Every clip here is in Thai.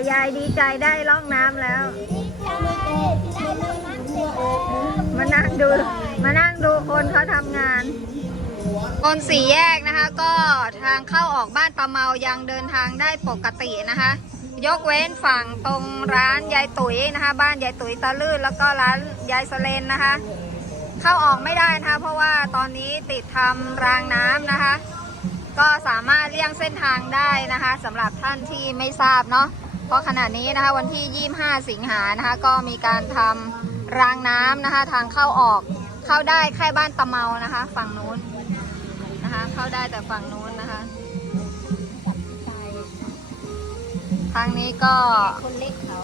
ายายดีใจได้ล่องน้ำแล้ว มานั่งดู มานั่งดูคนเขาทำงานบนสี่แยกนะคะ ก็ทางเข้าออกบ้านปะเมายังเดินทางได้ปกตินะคะ ยกเว้นฝั่งตรงร้านยายตุ๋ยนะคะ บ้านยายตุ๋ยตะลื่นแล้วก็ร้านยายสเลนนะคะ เข้าออกไม่ได้นะคะ เพราะว่าตอนนี้ติดทำรางน้ำนะคะ ก็สามารถเลี่ยงเส้นทางได้นะคะสำหรับท่านที่ไม่ทราบเนาะ เพราะขณะนี้นะคะวันที่ 25 สิงหานะคะก็มีการทำรางน้ำนะคะทางเข้าออกเข้าได้แค่บ้านตะเมานะคะ ฝั่งนู้นนะคะเข้าได้แต่ฝั่งนู้นนะคะ ทางนี้ก็คนเล็กเขา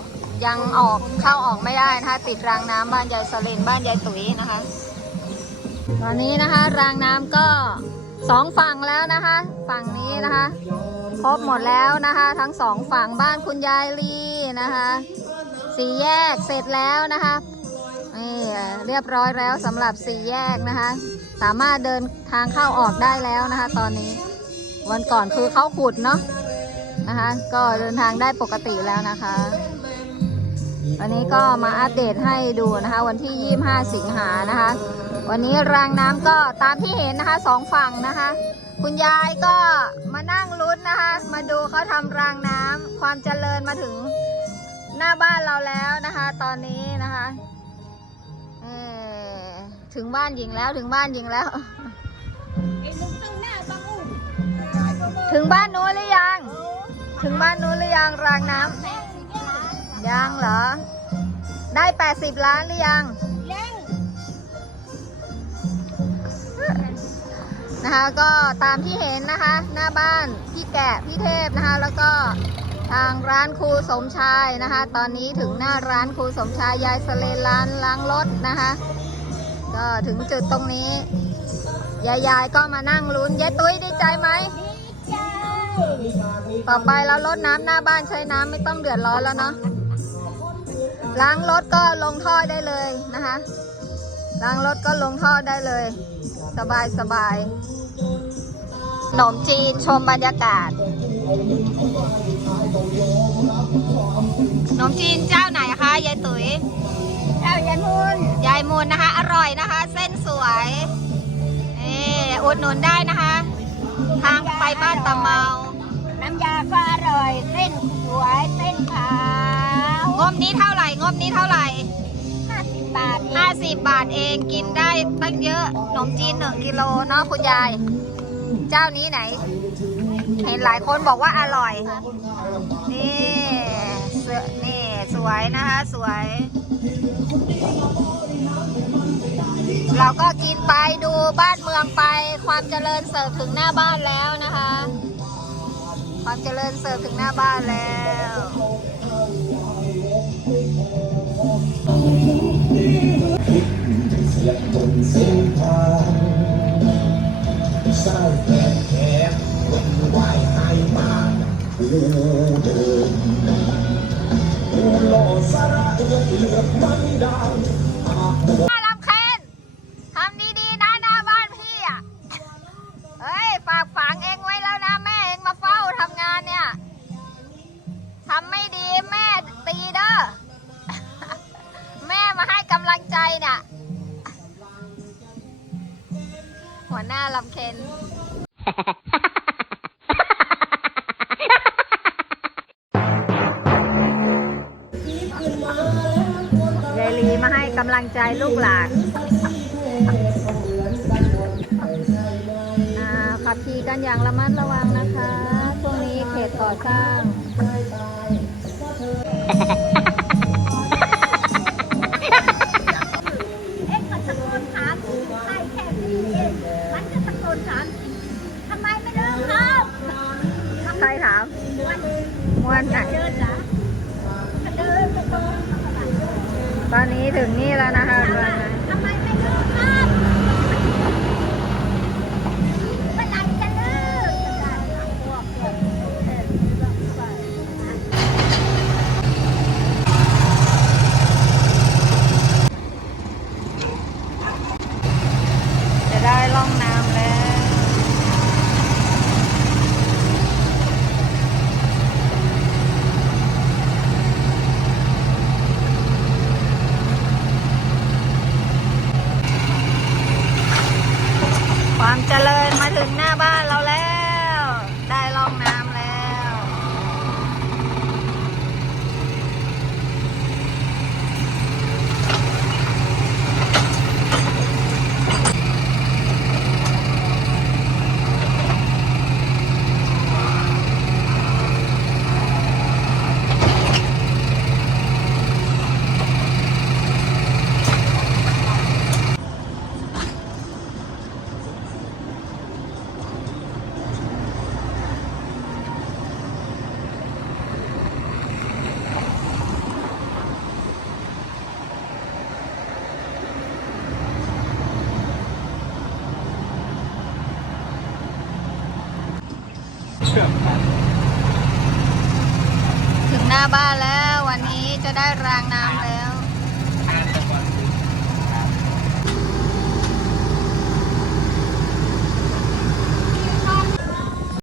ยังออกเข้าออกไม่ได้นะคะติดรางน้ำบ้านยายสเลนบ้านยายตุ๋ยนะคะ ตอนนี้นะคะรางน้ำก็ สองฝั่งแล้วนะคะ ฝั่งนี้นะคะ ครบหมดแล้วนะคะ ทั้งสองฝั่งบ้านคุณยายลีนะคะสี่แยกเสร็จแล้วนะคะนี่เรียบร้อยแล้วสำหรับสี่แยกนะคะ สามารถเดินทางเข้าออกได้แล้วนะคะ ตอนนี้วันก่อนคือเขาขุดเนาะนะคะ ก็เดินทางได้ปกติแล้วนะคะวันนี้ก็มาอัปเดตให้ดูนะคะ วันที่ 25 สิงหานะคะ วันนี้รางน้ำก็ตามที่เห็นนะคะสองฝั่งนะคะ คุณยายก็มานั่งลุ้นนะคะ มาดูเขาทำรางน้ำความเจริญมาถึงหน้าบ้านเราแล้วนะคะ ตอนนี้นะคะเอ่อถึงบ้านหญิงแล้วถึงบ้านหญิงแล้วไอ้ลุงข้างหน้าบังอุ้มถึงบ้านนู้นหรือยัง ถึงบ้านนู้นหรือยังรางน้ำแม่สิย่ายังเหรอ ได้ 80 ล้านหรือยังยัง นะคะ ก็ตามที่เห็นนะคะ หน้าบ้านพี่แกะพี่เทพนะคะ แล้วก็ทางร้านครูสมชายนะคะ ตอนนี้ถึงหน้าร้านครูสมชายยายสเลนร้านล้างรถนะคะ ก็ถึงจุดตรงนี้ ยายยายก็มานั่งลุ้นยายตุ้ยดีใจไหมดีใจต่อไปเราลดน้ำหน้าบ้านใช้น้ำไม่ต้องเดือดร้อนแล้วเนาะล้างรถก็ลงท่อได้เลยนะคะล้างรถก็ลงท่อได้เลย สบายสบาย ขนมจีนชมบรรยากาศขนมจีนเจ้าไหนคะยายตุ๋ยเจ้ายันมุนยายมูลนะคะ อร่อยนะคะ เส้นสวยเอออุดหนุนได้นะคะ ทางไปบ้านตะเมา น้ำยาก็อร่อย เส้นสวยเส้นขาวงบนี้เท่าไหร่งบนี้เท่าไหร่ห้าสิบบาทเอง50 บาทเองกินได้ตั้งเยอะขนมจีนหนึ่งกิโลเนาะคุณยาย เจ้านี้ไหน เห็นหลายคนบอกว่าอร่อย นี่เสื้อนี่สวยนะคะสวย เราก็กินไปดูบ้านเมืองไป ความเจริญเสิร์ฟถึงหน้าบ้านแล้วนะคะ ความเจริญเสิร์ฟถึงหน้าบ้านแล้ว ผู้เดินผู้หล่อสาระเลือดเลือดมันดังหากน่าลำเคนทำดีๆนะหน้าบ้านพี่อะ เฮ้ย ฝากฝังเองไว้แล้วนะ แม่เองมาเฝ้าทำงานเนี่ย ทำไม่ดีแม่ตีเด้อ แม่มาให้กำลังใจเนี่ย หัวหน้าลำเคนย กำลังใจลูกหลานอ่าขับขี่กันอย่างระมัดระวังนะคะ ช่วงนี้เขตก่อสร้างเอ็กก็ตะโกนถามใครแค่นี้เองมันจะตะโกนถามทำไมไม่เดินครับใครถามวันมวนไหน ตอนนี้ถึงนี่แล้วนะคะ หน้าบ้านแล้ววันนี้จะได้รางน้ำแล้ว